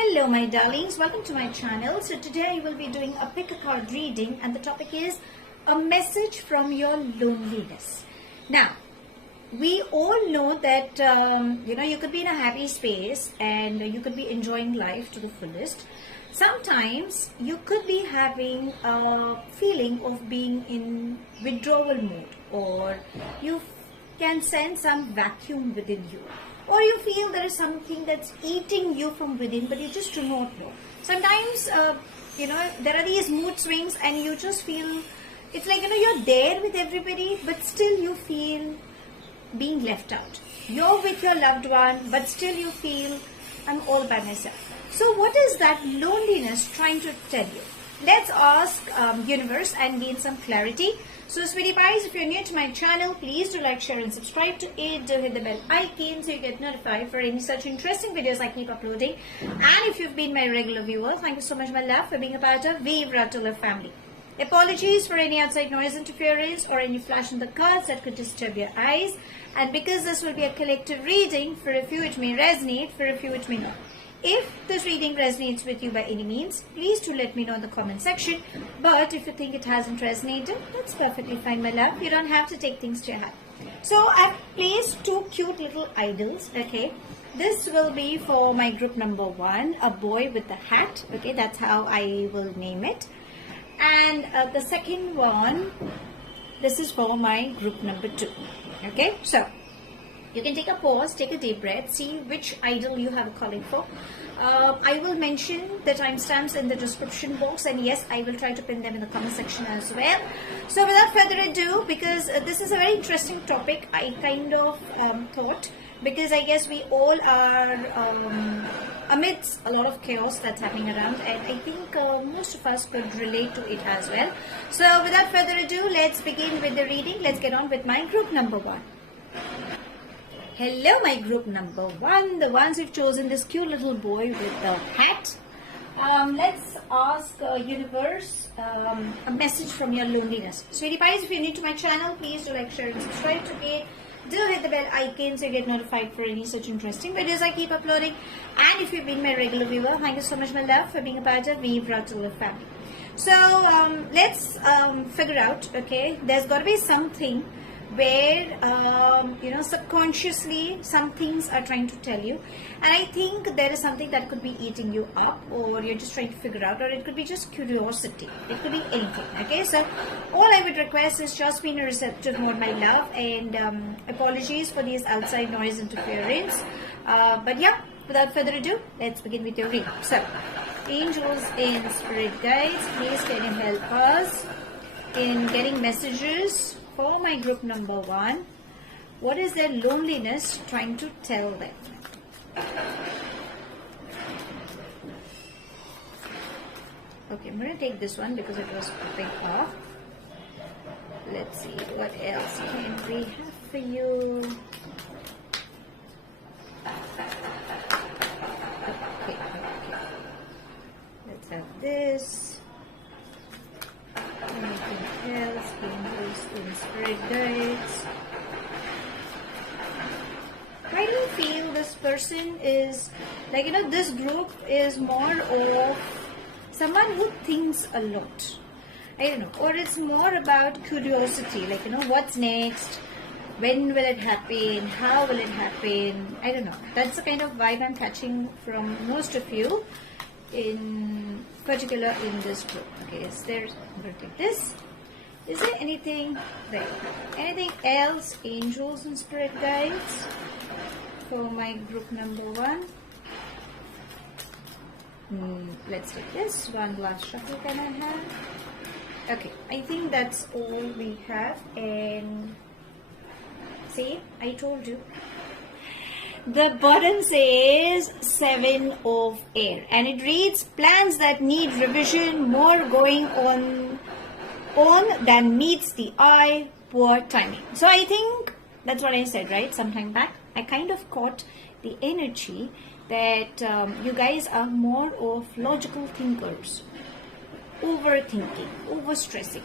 Hello my darlings, welcome to my channel. So today I will be doing a pick a card reading and the topic is a message from your loneliness. Now, we all know that you could be in a happy space and you could be enjoying life to the fullest. Sometimes you could be having a feeling of being in withdrawal mode, or you can sense some vacuum within you, or you feel there is something that's eating you from within, but you just do not know. Sometimes, there are these mood swings and you just feel, it's like, you're there with everybody, but still you feel being left out. You're with your loved one, but still you feel, I'm all by myself. So what is that loneliness trying to tell you? Let's ask universe and gain some clarity. So sweetie pies, if you're new to my channel, please do like, share and subscribe to it. Do hit the bell icon so you get notified for any such interesting videos I keep uploading. And if you've been my regular viewer, thank you so much my love for being a part of Vivre family. Apologies for any outside noise interference or any flash in the cards that could disturb your eyes. And because this will be a collective reading, for a few it may resonate, for a few it may not. If this reading resonates with you by any means, please do let me know in the comment section. But if you think it hasn't resonated, that's perfectly fine, my love. You don't have to take things to your heart. So I've placed two cute little idols, okay. This will be for my group number 1, a boy with a hat, okay. That's how I will name it. And the second one, this is for my group number 2, okay. So you can take a pause, take a deep breath, see which idol you have a calling for. I will mention the timestamps in the description box, and yes, I will try to pin them in the comment section as well. So without further ado, because this is a very interesting topic, I kind of thought, because I guess we all are amidst a lot of chaos that's happening around, and I think most of us could relate to it as well. So without further ado, let's begin with the reading. Let's get on with my group number 1. Hello my group number 1, the ones who've chosen this cute little boy with the hat. Let's ask universe a message from your loneliness. Sweetie pies, if you're new to my channel, please do like, share and subscribe to it. Do hit the bell icon so you get notified for any such interesting videos I keep uploading. And if you've been my regular viewer, thank you so much my love for being a part of Vivre family. So let's figure out, okay, there's got to be something where subconsciously some things are trying to tell you, and I think there is something that could be eating you up, or you're just trying to figure out, or it could be just curiosity. It could be anything, okay. So all I would request is just be in a receptive mode my love, and apologies for these outside noise interference, but yeah, without further ado, let's begin with your reading. So angels and spirit guides, please can you help us in getting messages for my group number 1. What is their loneliness trying to tell them? Okay, I'm going to take this one because it was popping off. Let's see, what else can we have for you? Okay. Let's have this. Anything else? Angels and spirit guides. I do feel this person is like, this group is more of someone who thinks a lot. I don't know, or it's more about curiosity, like, what's next, when will it happen, how will it happen, I don't know. That's the kind of vibe I'm catching from most of you, in particular in this group. Okay, so I'm going to take this. Is there anything there? Anything else? Angels and spirit guides for my group number 1. Let's take this one last shuffle. Can I have? Okay, I think that's all we have. And see, I told you. The bottom says 7 of air, and it reads plans that need revision, more going on than meets the eye, poor timing. So I think that's what I said, right, sometime back. I kind of caught the energy that you guys are more of logical thinkers, overthinking, overstressing,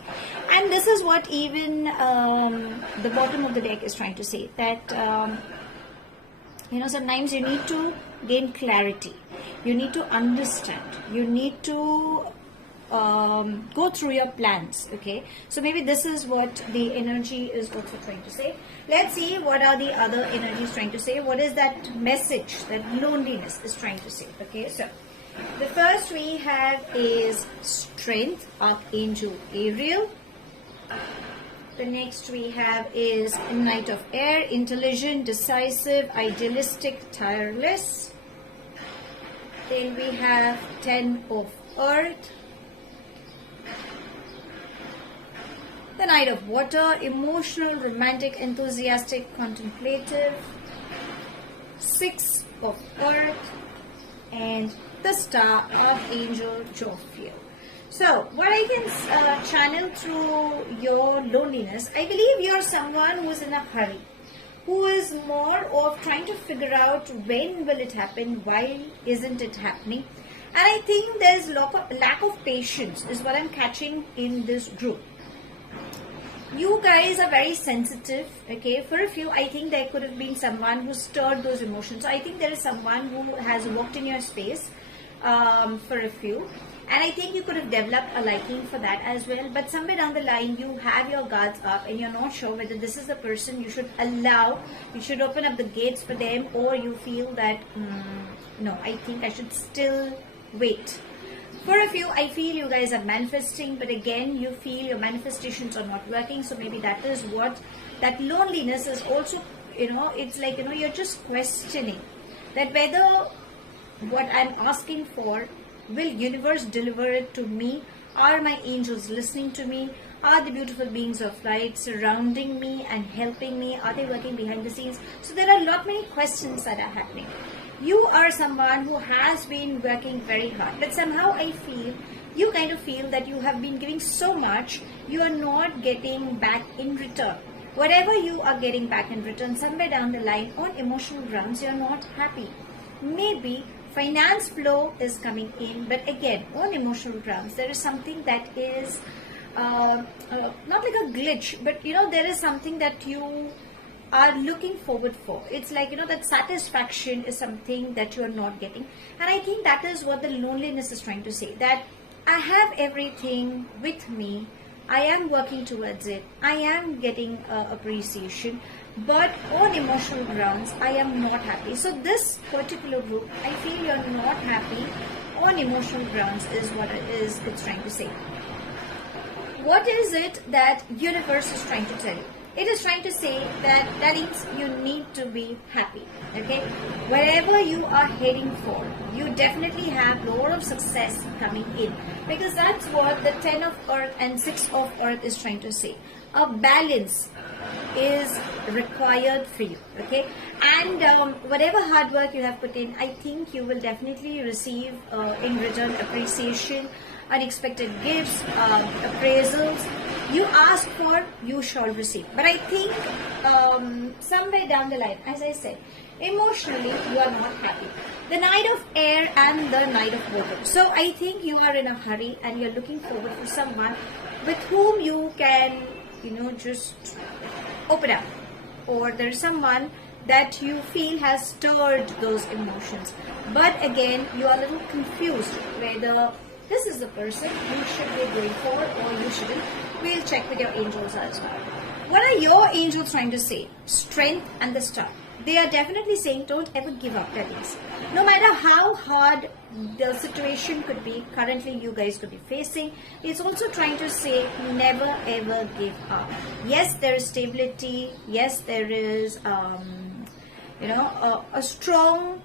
and this is what even the bottom of the deck is trying to say, that sometimes you need to gain clarity. You need to understand. You need to go through your plans. Okay, so maybe this is what the energy is also trying to say. Let's see what are the other energies trying to say. What is that message that loneliness is trying to say? Okay, so the first we have is strength, Archangel Ariel. The next we have is Knight of Air, intelligent, decisive, idealistic, tireless. Then we have 10 of Earth. The Knight of Water, emotional, romantic, enthusiastic, contemplative. 6 of Earth. And the Star, Archangel Jophiel. So, what I can channel through your loneliness, I believe you're someone who is in a hurry, who is more of trying to figure out when will it happen, why isn't it happening. And I think there's lack of patience is what I'm catching in this group. You guys are very sensitive, okay? For a few, I think there could have been someone who stirred those emotions. So I think there is someone who has walked in your space for a few. And I think you could have developed a liking for that as well. But somewhere down the line, you have your guards up and you're not sure whether this is the person you should allow, you should open up the gates for them, or you feel that, no, I think I should still wait. For a few, I feel you guys are manifesting, but again, you feel your manifestations are not working. So maybe that is what, that loneliness is also, it's like, you're just questioning that whether what I'm asking for, will universe deliver it to me? Are my angels listening to me? Are the beautiful beings of light surrounding me and helping me? Are they working behind the scenes? So there are a lot many questions that are happening. You are someone who has been working very hard, but somehow I feel, you kind of feel that you have been giving so much, you are not getting back in return. Whatever you are getting back in return, somewhere down the line, on emotional grounds, you are not happy. Maybe finance flow is coming in, but again, on emotional grounds, there is something that is not like a glitch, but there is something that you are looking forward for. It's like, that satisfaction is something that you are not getting. And I think that is what the loneliness is trying to say, that I have everything with me, I am working towards it, I am getting appreciation, but on emotional grounds, I am not happy. So this particular group, I feel you're not happy on emotional grounds is what it's trying to say. What is it that universe is trying to tell you? It is trying to say that means you need to be happy, okay? Wherever you are heading for, you definitely have a lot of success coming in, because that's what the 10 of Earth and 6 of Earth is trying to say. A balance is required for you, okay? And whatever hard work you have put in, I think you will definitely receive in return appreciation, unexpected gifts, appraisals. You ask for, you shall receive. But I think somewhere down the line, as I said, emotionally you are not happy. The Knight of Air and the Knight of Water. So I think you are in a hurry and you're looking forward for someone with whom you can, just open up. Or there's someone that you feel has stirred those emotions. But again, you are a little confused whether this is the person you should be going for or you shouldn't. We'll check with your angels as well. What are your angels trying to say? Strength and the Star. They are definitely saying don't ever give up, that is. No matter how hard the situation could be, currently you guys could be facing, it's also trying to say never ever give up. Yes, there is stability. Yes, there is, a strong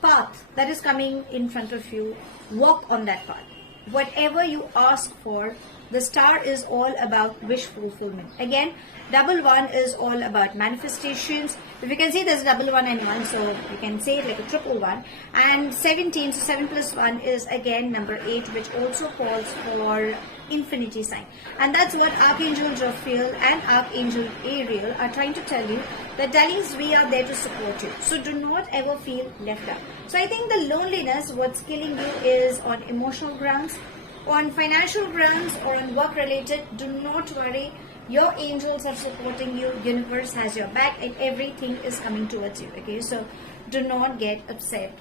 path that is coming in front of you. Walk on that path. Whatever you ask for, the Star is all about wish fulfillment. Again, double one is all about manifestations. If you can see, there's double one and one, so you can say it like a triple one. And 17, so 7 plus 1 is again number 8, which also calls for infinity sign. And that's what Archangel Jophiel and Archangel Ariel are trying to tell you, that darlings, we are there to support you. So do not ever feel left out. So I think the loneliness, what's killing you is on emotional grounds, on financial grounds, or on work related. Do not worry. Your angels are supporting you, universe has your back, and everything is coming towards you. Okay, so do not get upset,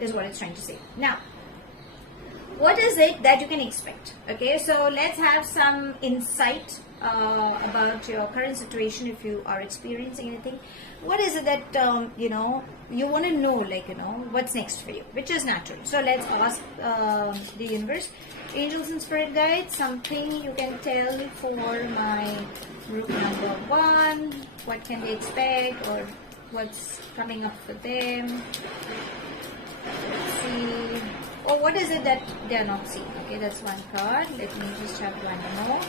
is what it's trying to say. Now, what is it that you can expect? Okay, so let's have some insight about your current situation. If you are experiencing anything, what is it that you know, you want to know, like, you know, what's next for you, which is natural. So let's ask the universe, angels and spirit guides, something you can tell for my group number 1. What can they expect, or what's coming up for them? Let's see. Or what is it that they are not seeing? Okay, that's one card. Let me just have one more.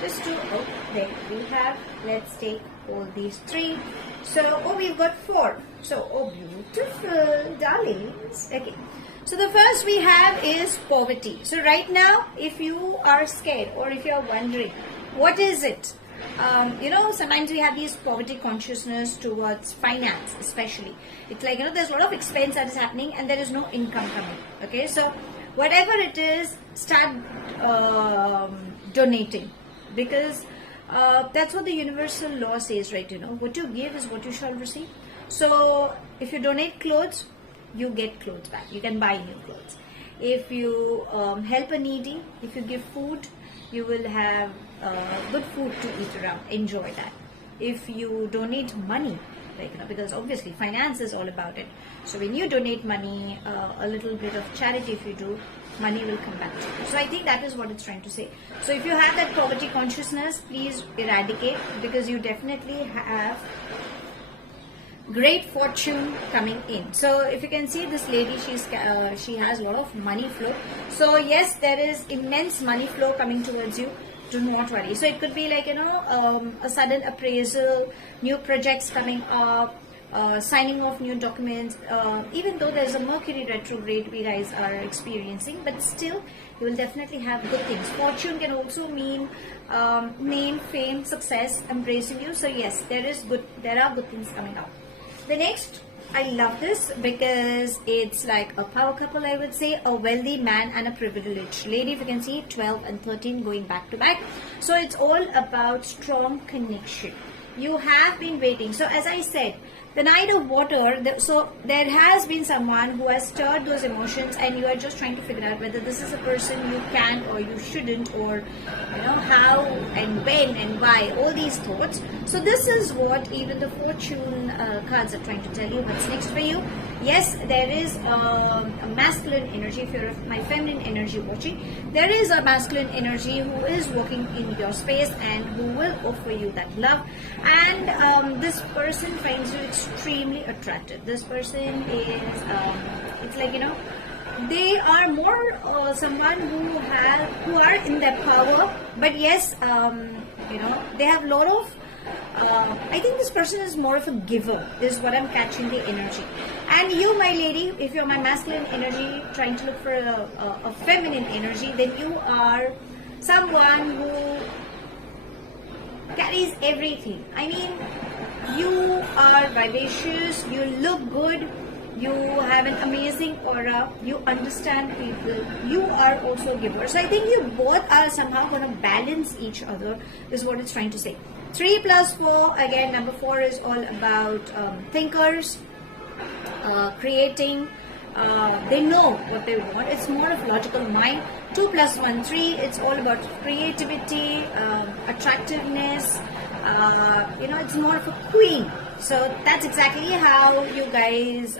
Just to, oh, there we have. Let's take all these 3. So, oh, we've got 4. So, oh, beautiful, darlings. Okay. So, the first we have is poverty. So, right now, if you are scared or if you are wondering, what is it? You know, sometimes we have these poverty consciousness towards finance, especially. It's like, you know, there's a lot of expense that is happening and there is no income coming. Okay, so whatever it is, start donating, because that's what the universal law says, right? You know, what you give is what you shall receive. So if you donate clothes, you get clothes back. You can buy new clothes. If you help a needy, if you give food, you will have good food to eat around. Enjoy that. If you donate money, like, you know, because obviously finance is all about it. So when you donate money, a little bit of charity, if you do, money will come back to you. So I think that is what it's trying to say. So if you have that poverty consciousness, please eradicate, because you definitely have great fortune coming in. So if you can see this lady, she has a lot of money flow. So yes, there is immense money flow coming towards you. Do not worry. So it could be like, you know, a sudden appraisal, new projects coming up, signing off new documents. Even though there's a Mercury retrograde we guys are experiencing, but still you will definitely have good things. Fortune can also mean name, fame, success embracing you. So yes, there are good things coming up. The next, I love this because it's like a power couple, I would say, a wealthy man and a privileged lady. If you can see 12 and 13 going back to back. So it's all about strong connection. You have been waiting. So as I said, the Knight of Water, so there has been someone who has stirred those emotions, and you are just trying to figure out whether this is a person you can or you shouldn't, or, you know, how and when and why, all these thoughts. So this is what even the fortune cards are trying to tell you, what's next for you. Yes, there is a masculine energy. If you're my feminine energy watching, there is a masculine energy who is working in your space and who will offer you that love. And this person finds you extremely attractive. This person is, it's like, you know, they are more someone who are in their power, but yes, you know, they have a lot of I think this person is more of a giver, is what I'm catching the energy. And you, my lady, if you're my masculine energy trying to look for a feminine energy, then you are someone who carries everything. I mean, you are vivacious, you look good, you have an amazing aura, you understand people, you are also a giver. So I think you both are somehow going to balance each other, is what it's trying to say. 3 plus 4, again, number 4 is all about thinkers, creating. They know what they want. It's more of logical mind. 2 plus 1, 3. It's all about creativity, attractiveness. You know, it's more of a queen. So that's exactly how you guys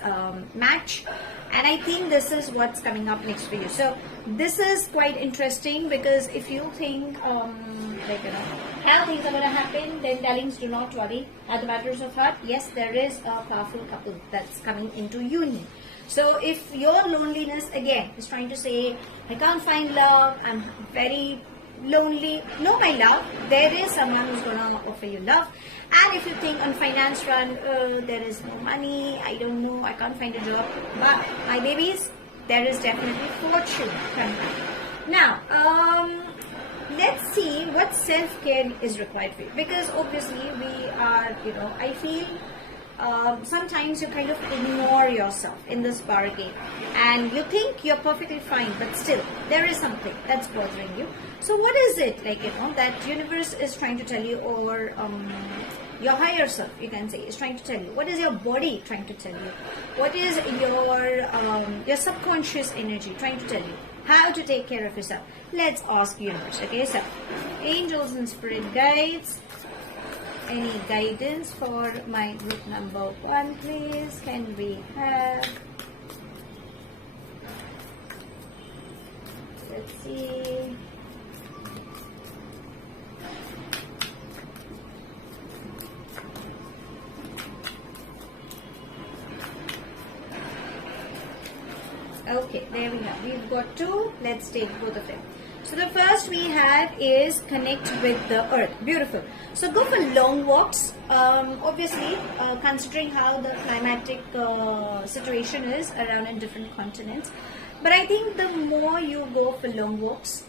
match. And I think this is what's coming up next for you. So this is quite interesting, because if you think like, you know, how things are going to happen, then darlings, do not worry. At the matters of heart, yes, there is a powerful couple that's coming into union. So if your loneliness again is trying to say, I can't find love, I'm very lonely, no, my love, there is someone who's going to offer you love. And if you think on finance front, there is no money, I don't know, I can't find a job, but my babies, there is definitely fortune coming up. Now, let's see what self-care is required for you, because obviously we are, you know, I feel Sometimes you kind of ignore yourself in this bargain and you think you're perfectly fine, but still there is something that's bothering you. So what is it, like, that universe is trying to tell you, or your higher self, you can say, is trying to tell you? What is your body trying to tell you? What is your subconscious energy trying to tell you? How to take care of yourself? Let's ask universe. Okay, so angels and spirit guides, any guidance for my group number 1, please? Can we have? Let's see. Okay, there we have. We've got 2. Let's take both of them. So the first we have is connect with the earth. Beautiful. So go for long walks. Obviously, considering how the climatic situation is around in different continents. But I think the more you go for long walks,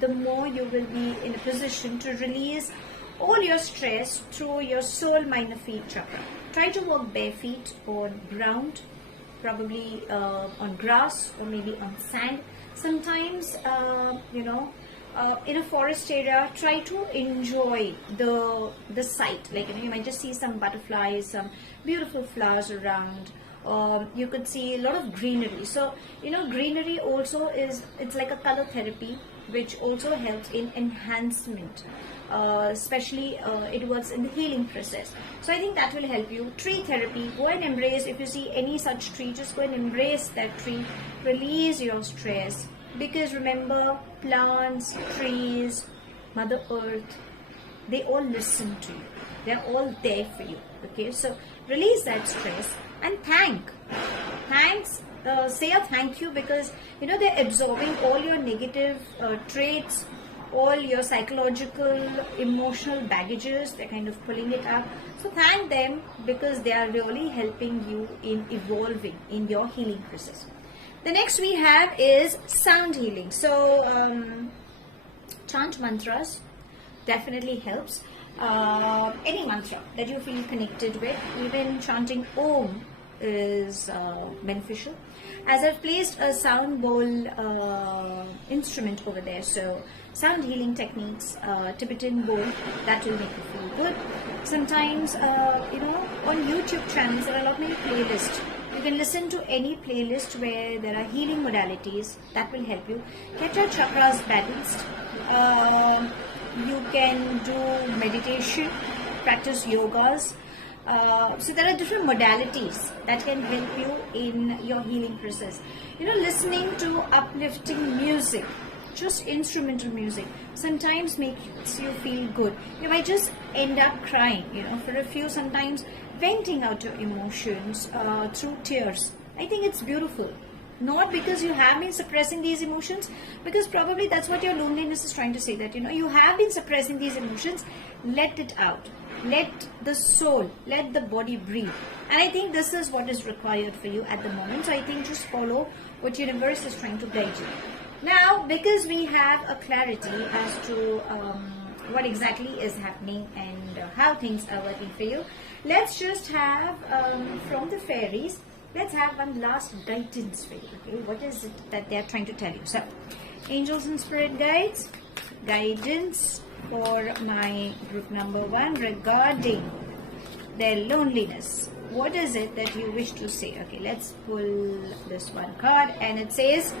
the more you will be in a position to release all your stress through your soul, mind, and feet chakra. Try to walk bare feet on ground, probably on grass or maybe on sand. Sometimes, in a forest area, try to enjoy the sight. Like, you might just see some butterflies, some beautiful flowers around. You could see a lot of greenery. So, greenery also it's like a color therapy, which also helps in enhancement. Especially it works in the healing process. So I think that will help you. Tree therapy, go and embrace. If you see any such tree, just go and embrace that tree. Release your stress, because remember, plants, trees, Mother Earth, they all listen to you. They're all there for you. Okay, so release that stress and thanks. Say a thank you, because they're absorbing all your negative traits, all your psychological, emotional baggages. They're kind of pulling it up. So thank them, because they are really helping you in evolving in your healing process. The next we have is sound healing. So chant mantras definitely helps. Any mantra that you feel connected with, even chanting Om is beneficial. As I've placed a sound bowl instrument over there, so sound healing techniques, Tibetan bowl, that will make you feel good. Sometimes, on YouTube channels, there are a lot many playlists. You can listen to any playlist where there are healing modalities. That will help you get your chakras balanced. You can do meditation, practice yogas. So there are different modalities that can help you in your healing process. Listening to uplifting music, just instrumental music, sometimes makes you feel good. You might just end up crying, for a few, sometimes venting out your emotions through tears. I think it's beautiful. Not because you have been suppressing these emotions, because probably that's what your loneliness is trying to say, that you have been suppressing these emotions. Let it out. Let the soul, let the body breathe. And I think this is what is required for you at the moment. So I think just follow what universe is trying to guide you. Now, because we have a clarity as to what exactly is happening and how things are working for you, let's just have from the fairies, let's have one last guidance for you. Okay, what is it that they are trying to tell you? So, angels and spirit guides, guidance for my group number 1 regarding their loneliness. What is it that you wish to say? Okay, let's pull this one card, and it says,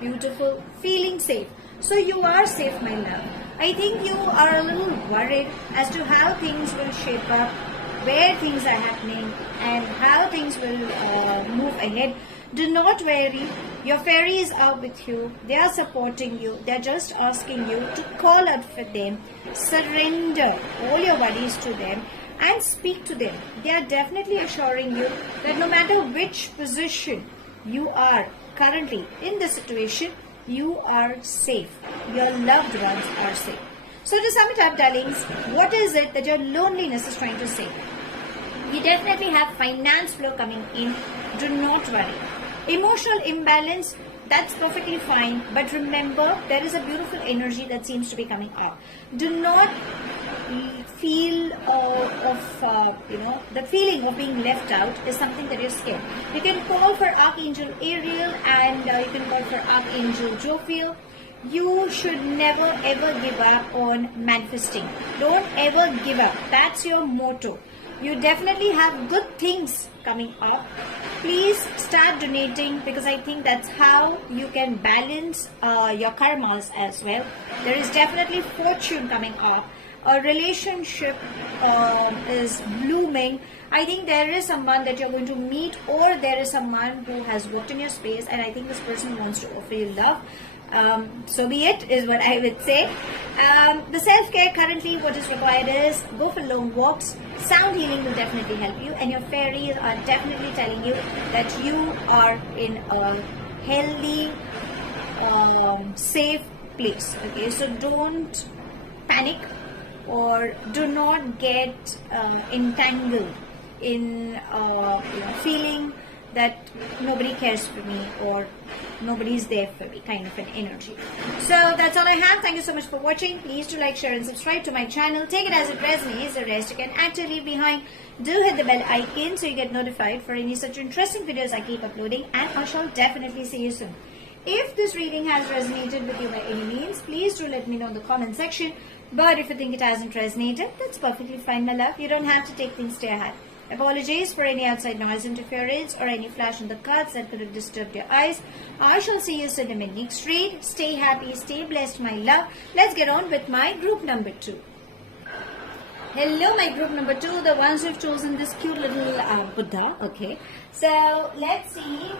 beautiful, feeling safe. So you are safe, my love. I think you are a little worried as to how things will shape up, where things are happening, and how things will move ahead. Do not worry. Your fairies are with you. They are supporting you. They are just asking you to call out for them. Surrender all your worries to them and speak to them. They are definitely assuring you that no matter which position you are currently in the situation, you are safe. Your loved ones are safe. So to sum it up, darlings, what is it that your loneliness is trying to say? You definitely have finance flow coming in. Do not worry. Emotional imbalance, that's perfectly fine. But remember, there is a beautiful energy that seems to be coming up. Do not feel the feeling of being left out is something that you're scared. You can call for Archangel Ariel, and you can call for Archangel Jophiel. You should never ever give up on manifesting. Don't ever give up. That's your motto. You definitely have good things coming up. Please start donating, because I think that's how you can balance your karmas as well. There is definitely fortune coming up. A relationship is blooming. I think there is someone that you're going to meet, or there is someone who has walked in your space, and I think this person wants to offer you love. So be it, is what I would say. The self-care currently, what is required is go for long walks. Sound healing will definitely help you, and your fairies are definitely telling you that you are in a healthy, safe place. Okay, so don't panic, or do not get entangled in feeling that nobody cares for me or nobody's there for me kind of an energy. So that's all I have. Thank you so much for watching. Please do like, share and subscribe to my channel. Take it as it resonates. The rest you can actually leave behind. Do hit the bell icon so you get notified for any such interesting videos I keep uploading, and I shall definitely see you soon. If this reading has resonated with you by any means, please do let me know in the comment section. But if you think it hasn't resonated, that's perfectly fine, my love. You don't have to take things to your heart. Apologies for any outside noise interference or any flash in the cards that could have disturbed your eyes. I shall see you soon in my next read. Stay happy, stay blessed, my love. Let's get on with my group number 2. Hello, my group number 2, the ones who've chosen this cute little Buddha. Okay, so let's see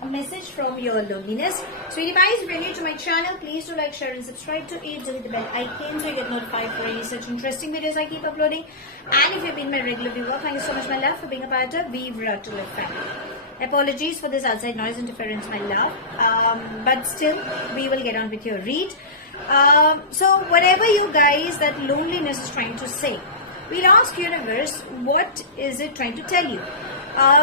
a message from your loneliness. Sweetie pies, if you're new to my channel, please do like, share and subscribe to it. Do hit the bell icon so you get notified for any such interesting videos I keep uploading. And if you've been my regular viewer, thank you so much, my love, for being a part of Vivre to live family. Apologies for this outside noise interference, my love, but still we will get on with your read. So whatever you guys, that loneliness is trying to say, we'll ask universe, what is it trying to tell you?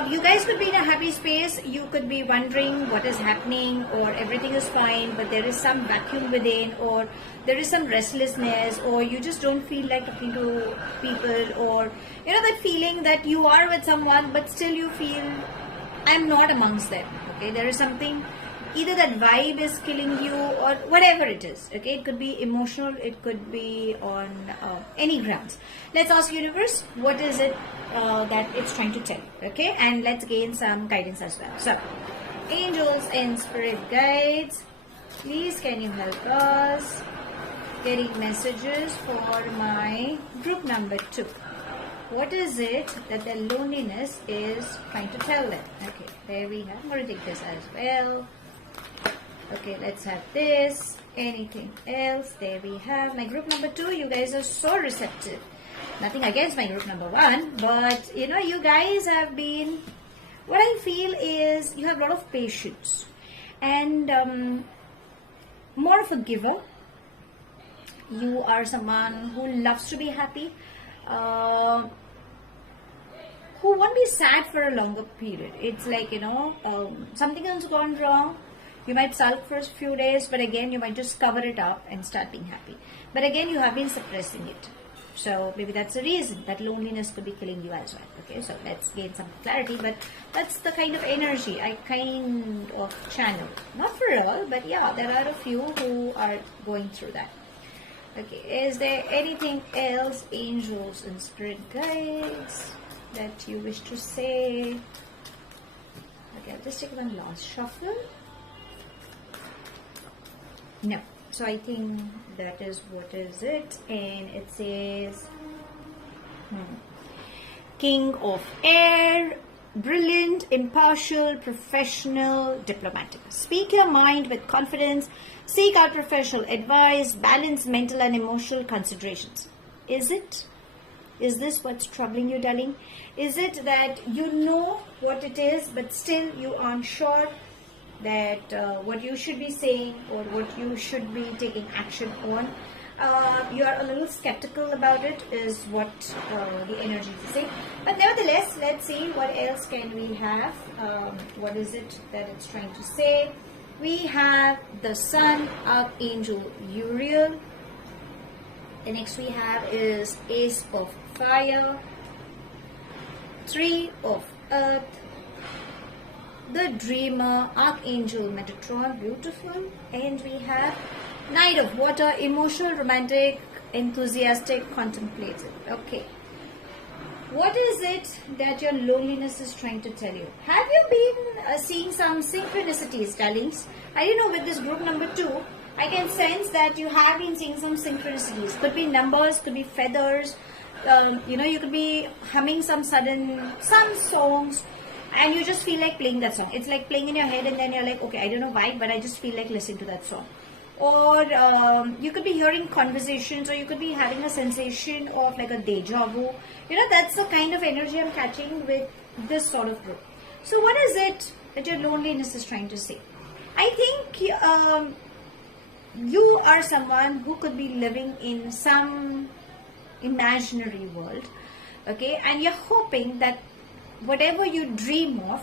You guys could be in a happy space. You could be wondering what is happening, or everything is fine, but there is some vacuum within, or there is some restlessness, or you just don't feel like talking to people, or that feeling that you are with someone but still you feel I'm not amongst them. Okay, there is something, either that vibe is killing you or whatever it is. Okay, it could be emotional, it could be on any grounds. Let's ask universe, what is it that it's trying to tell. Okay, and let's gain some guidance as well. So angels and spirit guides, please can you help us getting messages for my group number 2. What is it that the loneliness is trying to tell them? Okay, there we have. I'm going to take this as well. Okay, let's have this. Anything else? There we have my group number 2. You guys are so receptive. Nothing against my group number 1, but you guys have been, what I feel is you have a lot of patience and more of a giver. You are someone who loves to be happy, who won't be sad for a longer period. It's like, something has gone wrong. You might sulk for a few days, but again, you might just cover it up and start being happy. But again, you have been suppressing it. So maybe that's the reason that loneliness could be killing you as well. Okay, so let's gain some clarity, but that's the kind of energy I kind of channel. Not for all, but yeah, there are a few who are going through that. Okay, is there anything else, angels and spirit guides, that you wish to say? Okay, I'll just take one last shuffle. No. So I think that is what is it, and it says King of Air, brilliant, impartial, professional, diplomatic. Speak your mind with confidence, seek out professional advice, balance mental and emotional considerations. Is it? Is this what's troubling you, darling? Is it that you know what it is, but still you aren't sure that what you should be saying or what you should be taking action on? You are a little skeptical about it, is what the energy is saying. But nevertheless, let's see what else can we have. What is it that it's trying to say? We have the Sun, Archangel Uriel, The next we have is Ace of Fire, 3 of Earth, the Dreamer, Archangel Metatron, beautiful. And we have Knight of Water, emotional, romantic, enthusiastic, contemplative. Okay. What is it that your loneliness is trying to tell you? Have you been seeing some synchronicities, darlings? I don't know, with this group number 2, I can sense that you have been seeing some synchronicities. Could be numbers, could be feathers. You could be humming some songs, and you just feel like playing that song. It's like playing in your head, and then you're like, okay, I don't know why, but I just feel like listening to that song. Or you could be hearing conversations, or you could be having a sensation of like a deja vu. That's the kind of energy I'm catching with this sort of group. So what is it that your loneliness is trying to say? I think you are someone who could be living in some imaginary world, okay, and you're hoping that whatever you dream of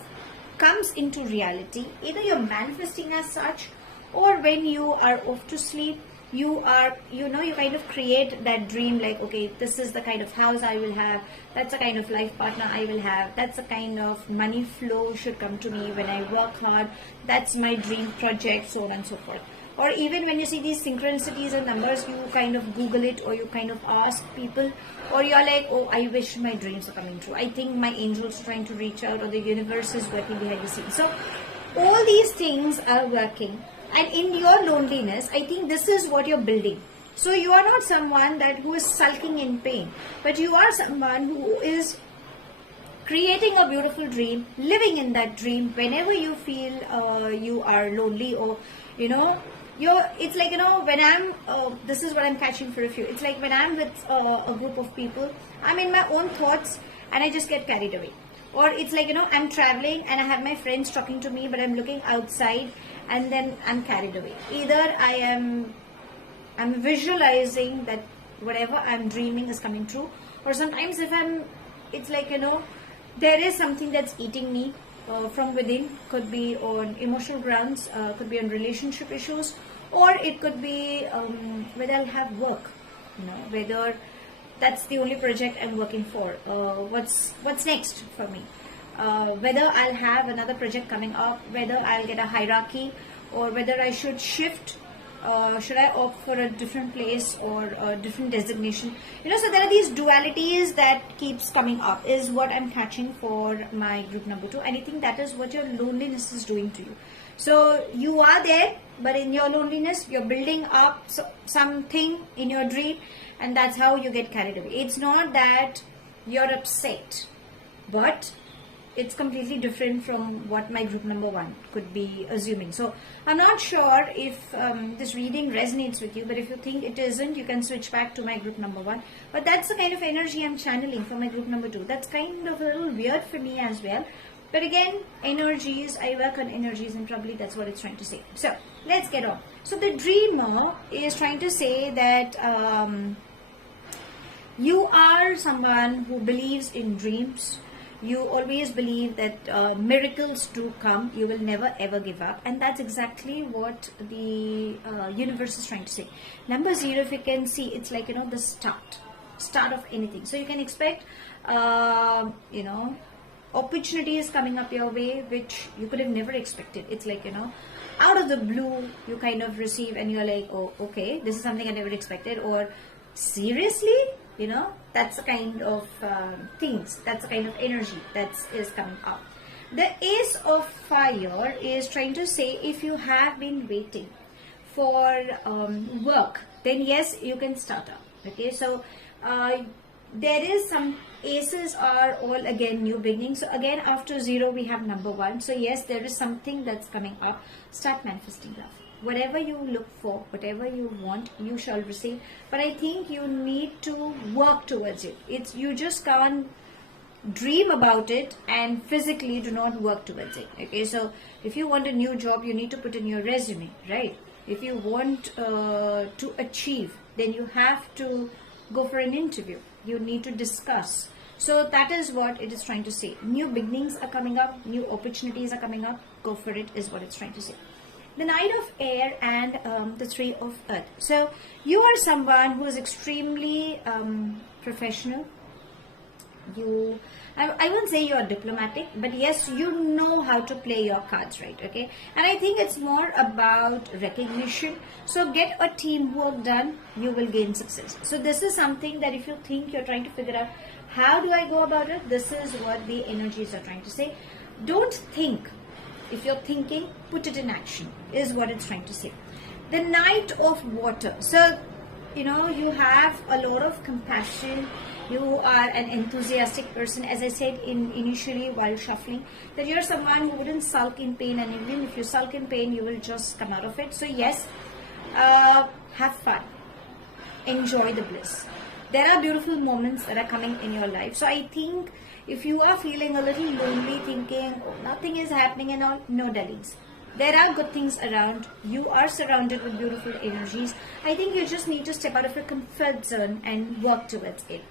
comes into reality. Either you're manifesting as such, or when you are off to sleep, you kind of create that dream, like, okay, this is the kind of house I will have, that's the kind of life partner I will have, that's the kind of money flow should come to me when I work hard, that's my dream project, so on and so forth. Or even when you see these synchronicities and numbers, you kind of Google it, or you kind of ask people, or you're like, oh, I wish my dreams are coming true. I think my angels are trying to reach out, or the universe is working behind the scenes. So all these things are working. And in your loneliness, I think this is what you're building. So you are not someone who is sulking in pain, but you are someone who is creating a beautiful dream, living in that dream whenever you feel you are lonely, or it's like, when I'm this is what I'm catching for a few. It's like when I'm with a group of people, I'm in my own thoughts and I just get carried away. Or it's like, I'm traveling and I have my friends talking to me, but I'm looking outside and then I'm carried away. Either I'm visualizing that whatever I'm dreaming is coming true, or sometimes it's like, there is something that's eating me from within. Could be on emotional grounds, could be on relationship issues, or it could be whether I'll have work, whether that's the only project I'm working for, what's next for me, whether I'll have another project coming up, whether I'll get a hierarchy, or whether I should shift, should I opt for a different place or a different designation. So there are these dualities that keeps coming up, is what I'm catching for my group number 2, and I think that is what your loneliness is doing to you. So you are there, but in your loneliness, you're building up something in your dream, and that's how you get carried away. It's not that you're upset, but it's completely different from what my group number 1 could be assuming. So I'm not sure if this reading resonates with you, but if you think it isn't, you can switch back to my group number 1. But that's the kind of energy I'm channeling for my group number 2. That's kind of a little weird for me as well. But again, energies, I work on energies, and probably that's what it's trying to say. So let's get on. So the dreamer is trying to say that you are someone who believes in dreams. You always believe that miracles do come. You will never ever give up, and that's exactly what the universe is trying to say. Number 0, if you can see, it's like, the start of anything. So you can expect opportunities coming up your way which you could have never expected. It's like, out of the blue you kind of receive, and you're like, oh, okay, this is something I never expected, or seriously, that's the kind of things, that's the kind of energy that is coming up. The Ace of Fire is trying to say, if you have been waiting for work, then yes, you can start up. Okay, so there is some aces are all again new beginnings. So again, after 0 we have number 1. So yes, there is something that's coming up. Start manifesting love. Whatever you look for, whatever you want, you shall receive. But I think you need to work towards it. You just can't dream about it and physically do not work towards it. Okay, so if you want a new job, you need to put in your resume, right? If you want to achieve, then you have to go for an interview. You need to discuss. So that is what it is trying to say. New beginnings are coming up, new opportunities are coming up. Go for it is what it's trying to say. the Knight of Air, and the Three of Earth. So you are someone who is extremely professional. I won't say you are diplomatic, but yes, you know how to play your cards right, okay? And I think it's more about recognition. So get a teamwork done, you will gain success. So this is something that if you think you're trying to figure out, how do I go about it? This is what the energies are trying to say. Don't think. If you're thinking, put it in action, is what it's trying to say. The Knight of Water. So, you know, you have a lot of compassion. You are an enthusiastic person, as I said initially while shuffling, that you're someone who wouldn't sulk in pain, and even if you sulk in pain, you will just come out of it. So yes, have fun, enjoy the bliss. There are beautiful moments that are coming in your life. So I think if you are feeling a little lonely, thinking, oh, nothing is happening and all, no darlings. There are good things around. You are surrounded with beautiful energies. I think you just need to step out of your comfort zone and work towards it.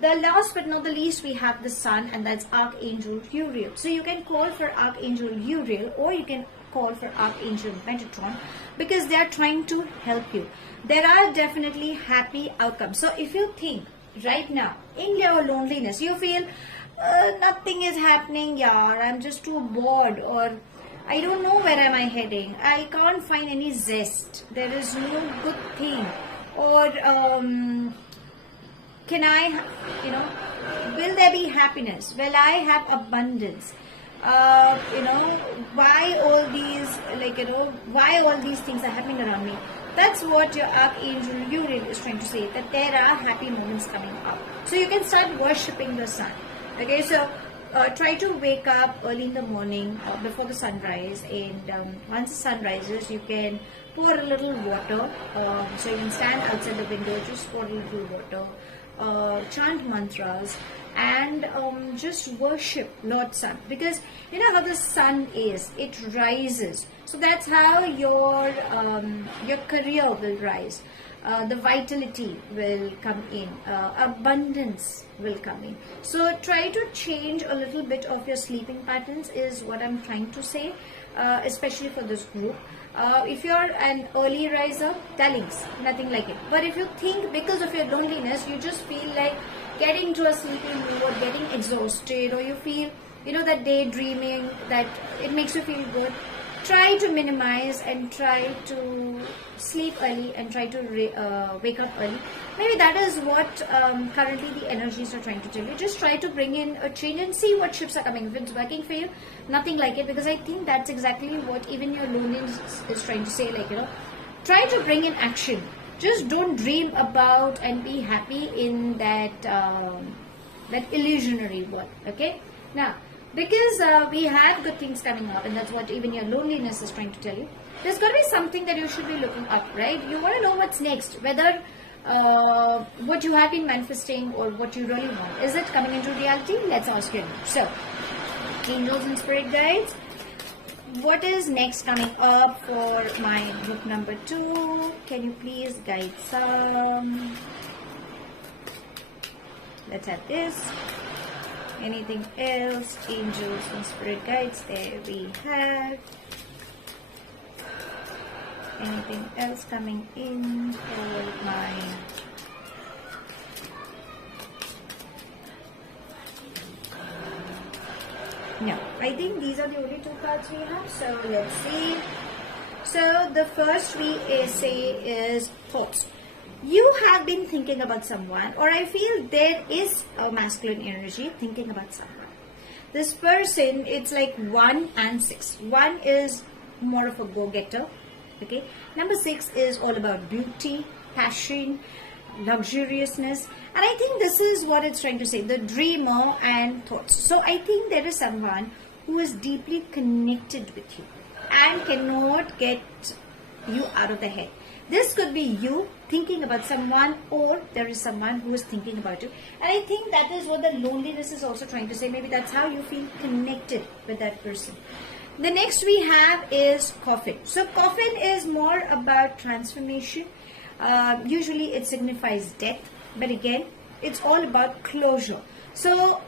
The last but not the least, we have the Sun, and that's Archangel Uriel. So you can call for Archangel Uriel, or you can call for Archangel Metatron, because they are trying to help you. There are definitely happy outcomes. So if you think right now in your loneliness, you feel nothing is happening, yaar, I'm just too bored, or I don't know where am I heading, I can't find any zest, there is no good thing, or can I, you know, will there be happiness, will I have abundance, you know, why all these, like, you know, why all these things are happening around me? That's what your Archangel Uriel is trying to say, that there are happy moments coming up. So you can start worshipping the sun. Okay, so try to wake up early in the morning before the sunrise, and once the sun rises, you can pour a little water. So you can stand outside the window, just pour a little water, chant mantras, and just worship Lord Sun, because you know how the sun is, it rises. So that's how your career will rise. The vitality will come in, abundance will come in. So try to change a little bit of your sleeping patterns, is what I'm trying to say, especially for this group. If you're an early riser, darlings, nothing like it. But if you think because of your loneliness, you just feel like getting to a sleeping mood, getting exhausted, or you feel, you know, that daydreaming, that it makes you feel good, try to minimize and try to sleep early and try to wake up early. Maybe that is what currently the energies are trying to tell you. Just try to bring in a change and see what shifts are coming. If it's working for you, nothing like it, because I think that's exactly what even your loneliness is trying to say, like, you know, try to bring in action. Just don't dream about and be happy in that that illusionary world. Okay, now, because we have good things coming up, and that's what even your loneliness is trying to tell you, there's got to be something that you should be looking up, right? You want to know what's next, whether what you have been manifesting or what you really want, is it coming into reality? Let's ask you. So, angels and spirit guides, what is next coming up for my group number 2? Can you please guide some? Let's have this. Anything else? Angels and spirit guides, there we have. Anything else coming in for my no, I think these are the only 2 cards we have. So let's see. So the first we say is thoughts. You have been thinking about someone, or I feel there is a masculine energy thinking about someone. This person, it's like 1 and 6. 1 is more of a go-getter. Okay. Number 6 is all about beauty, passion, luxuriousness, and I think this is what it's trying to say, the dreamer and thoughts. So I think there is someone who is deeply connected with you and cannot get you out of the head. This could be you thinking about someone, or there is someone who is thinking about you, and I think that is what the loneliness is also trying to say. Maybe that's how you feel connected with that person. The next we have is coffin. So coffin is more about transformation. Usually it signifies death, but again, it's all about closure. So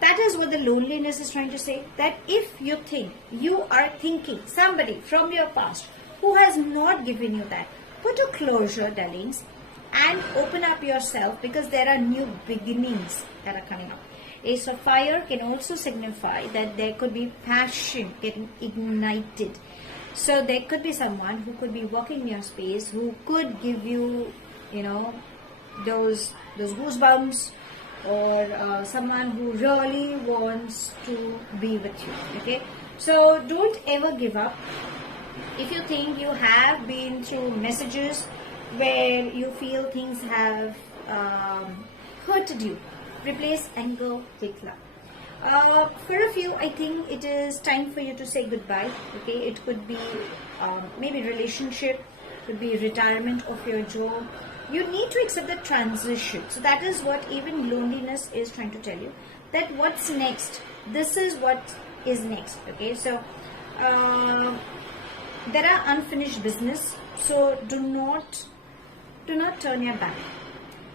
That is what the loneliness is trying to say. That if you think, you are thinking somebody from your past who has not given you that, put a closure, darlings, and open up yourself, because there are new beginnings that are coming up. Ace of Fire can also signify that there could be passion getting ignited. So there could be someone who could be walking in your space, who could give you, those goosebumps, or someone who really wants to be with you. Okay, so don't ever give up. If you think you have been through messages where you feel things have hurted you, replace anger with love. For a few, I think it is time for you to say goodbye. Okay, it could be maybe relationship, could be retirement of your job. You need to accept the transition. So that is what even loneliness is trying to tell you, that what's next. This is what is next. Okay, so there are unfinished business. So do not turn your back.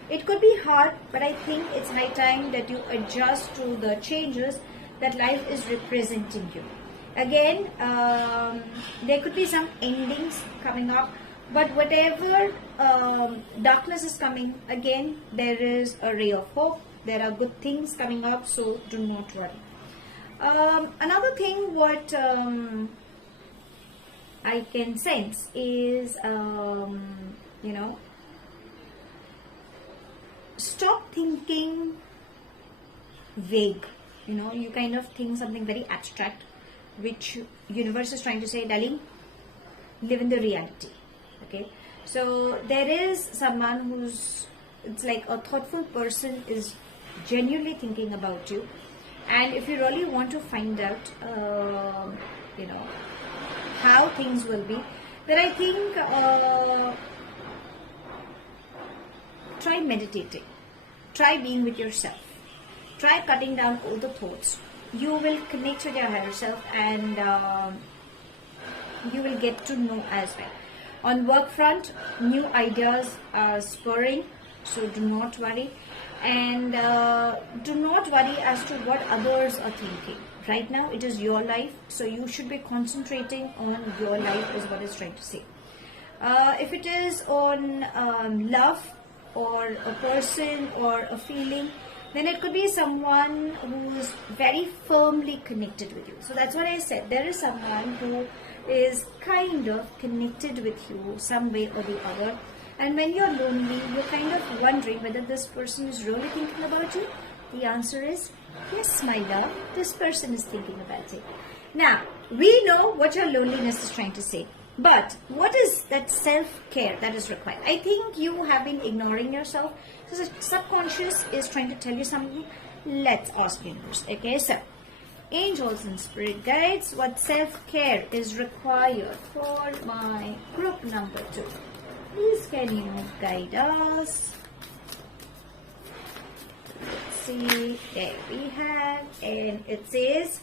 It could be hard, but I think it's high time that you adjust to the changes that life is representing you. Again, there could be some endings coming up, but whatever darkness is coming, again, there is a ray of hope. There are good things coming up, so do not worry. Another thing what I can sense is, stop thinking vague. You kind of think something very abstract, which universe is trying to say, darling, live in the reality. Okay, so there is someone who's, it's like a thoughtful person is genuinely thinking about you, and if you really want to find out how things will be, then I think try meditating, try being with yourself, try cutting down all the thoughts. You will connect with your higher self, and you will get to know as well. On work front, new ideas are spurring, so do not worry, and do not worry as to what others are thinking. Right now it is your life, so you should be concentrating on your life, is what it's trying to say. If it is on love, or a person, or a feeling, then it could be someone who is very firmly connected with you. So that's what I said. There is someone who is kind of connected with you some way or the other. And when you're lonely, you're kind of wondering whether this person is really thinking about you. The answer is yes, my love, this person is thinking about it. Now, we know what your loneliness is trying to say. But what is that self-care that is required? I think you have been ignoring yourself. So the subconscious is trying to tell you something. Let's ask universe. Okay, so angels and spirit guides, what self-care is required for my group number 2? Please can you guide us? Let's see, there we have, and it says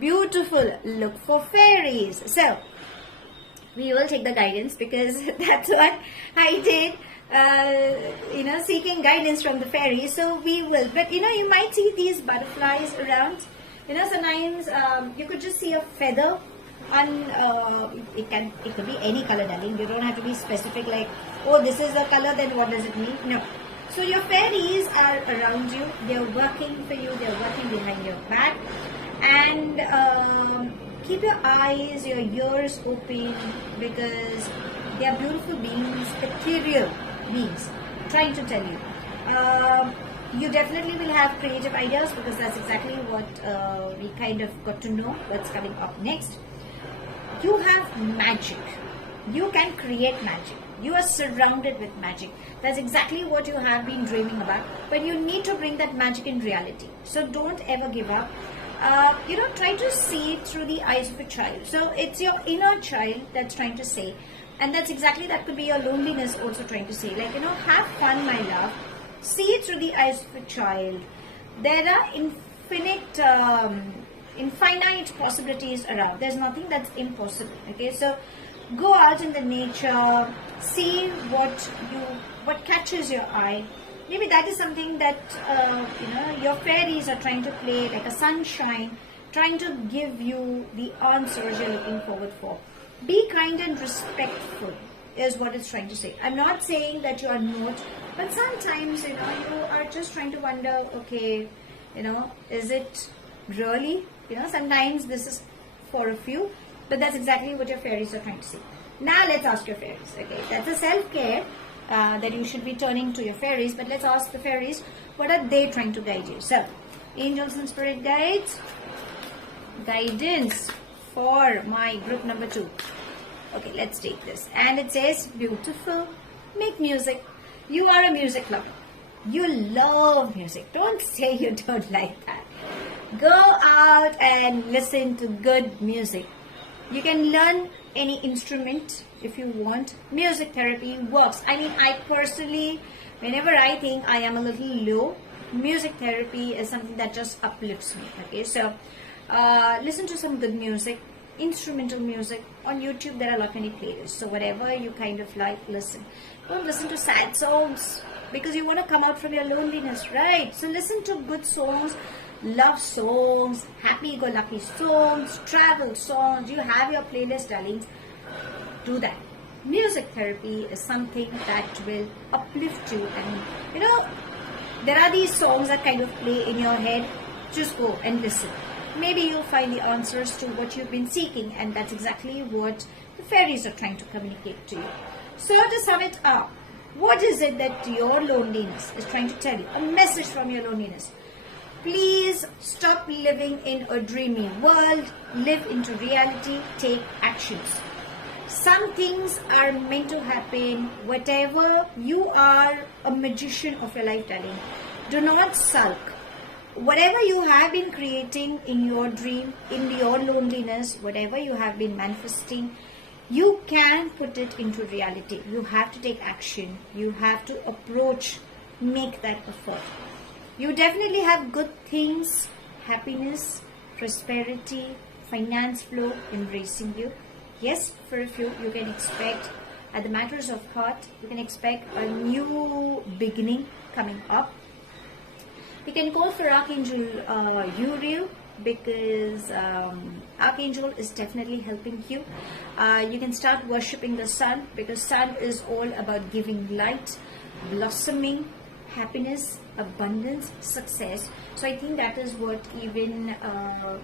beautiful, look for fairies. So we will take the guidance, because that's what I did, seeking guidance from the fairies. So we will, but you might see these butterflies around. Sometimes you could just see a feather on, it could be any color, darling. You don't have to be specific, like, oh, this is the color, then what does it mean? No. So your fairies are around you. They're working for you. They're working behind your back. And keep your eyes, your ears open, because they are beautiful beings, ethereal beings, trying to tell you. You definitely will have creative ideas, because that's exactly what we kind of got to know what's coming up next. You have magic. You can create magic. You are surrounded with magic. That's exactly what you have been dreaming about. But you need to bring that magic in reality. So don't ever give up. Try to see it through the eyes of a child. So it's your inner child that's trying to say. And that's exactly, that could be your loneliness also trying to say. Like, have fun, my love. See it through the eyes of a child. There are infinite possibilities around. There's nothing that's impossible. Okay, so go out in the nature, see what catches your eye. Maybe that is something that your fairies are trying to play like a sunshine, trying to give you the answers you're looking forward for. Be kind and respectful is what it's trying to say. I'm not saying that you are not, but sometimes you are just trying to wonder, okay, is it really? Sometimes this is for a few, but that's exactly what your fairies are trying to say. Now let's ask your fairies. Okay, that's a self-care that you should be turning to your fairies, but let's ask the fairies, what are they trying to guide you? So, angels and spirit guides, guidance for my group number 2. Okay, let's take this. And it says, beautiful, make music. You are a music lover. You love music. Don't say you don't like that. Go out and listen to good music. You can learn any instrument if you want. Music therapy works. I mean, I personally, whenever I think I am a little low, music therapy is something that just uplifts me. Okay, so listen to some good music, instrumental music. On YouTube there are a lot many playlists, so whatever you kind of like, listen. Don't listen to sad songs because you want to come out from your loneliness, right? So listen to good songs, love songs, happy-go-lucky songs, travel songs. You have your playlist, darlings. Do that. Music therapy is something that will uplift you, and there are these songs that kind of play in your head. Just go and listen. Maybe you'll find the answers to what you've been seeking, and that's exactly what the fairies are trying to communicate to you. So to sum it up, what is it that your loneliness is trying to tell you? A message from your loneliness. Please stop living in a dreamy world. Live into reality. Take actions. Some things are meant to happen. Whatever, you are a magician of your life, darling. Do not sulk. Whatever you have been creating in your dream, in your loneliness, whatever you have been manifesting, you can put it into reality. You have to take action. You have to approach, make that effort. You definitely have good things, happiness, prosperity, finance flow embracing you. Yes, for a few, you can expect, at the matters of heart, you can expect a new beginning coming up. You can call for Archangel Uriel, because Archangel is definitely helping you. You can start worshipping the sun, because sun is all about giving light, blossoming, happiness, abundance, success. So I think that is what even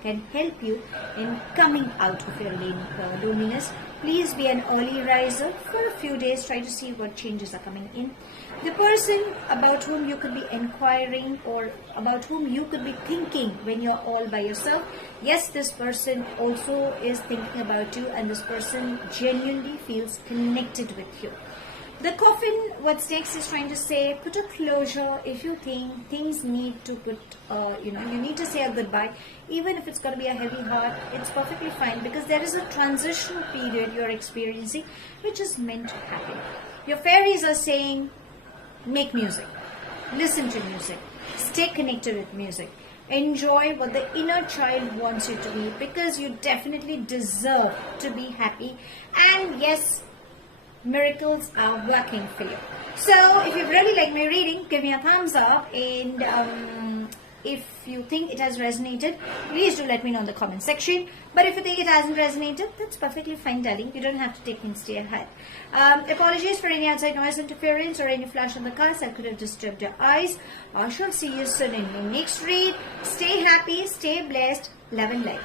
can help you in coming out of your loneliness. Please be an early riser for a few days. Try to see what changes are coming in. The person about whom you could be inquiring, or about whom you could be thinking when you're all by yourself, yes, this person also is thinking about you, and this person genuinely feels connected with you. The coffin, what's next is trying to say, put a closure if you think things need to put, you need to say a goodbye. Even if it's going to be a heavy heart, it's perfectly fine, because there is a transitional period you're experiencing which is meant to happen. Your fairies are saying, make music, listen to music, stay connected with music, enjoy what the inner child wants you to be, because you definitely deserve to be happy. And yes, miracles are working for you. So if you really like my reading, give me a thumbs up, and if you think it has resonated, please do let me know in the comment section. But if you think it hasn't resonated, that's perfectly fine, darling. You don't have to take things to your head. Apologies for any outside noise interference or any flash on the cards that could have disturbed your eyes. I shall see you soon in your next read. Stay happy, stay blessed, love and light.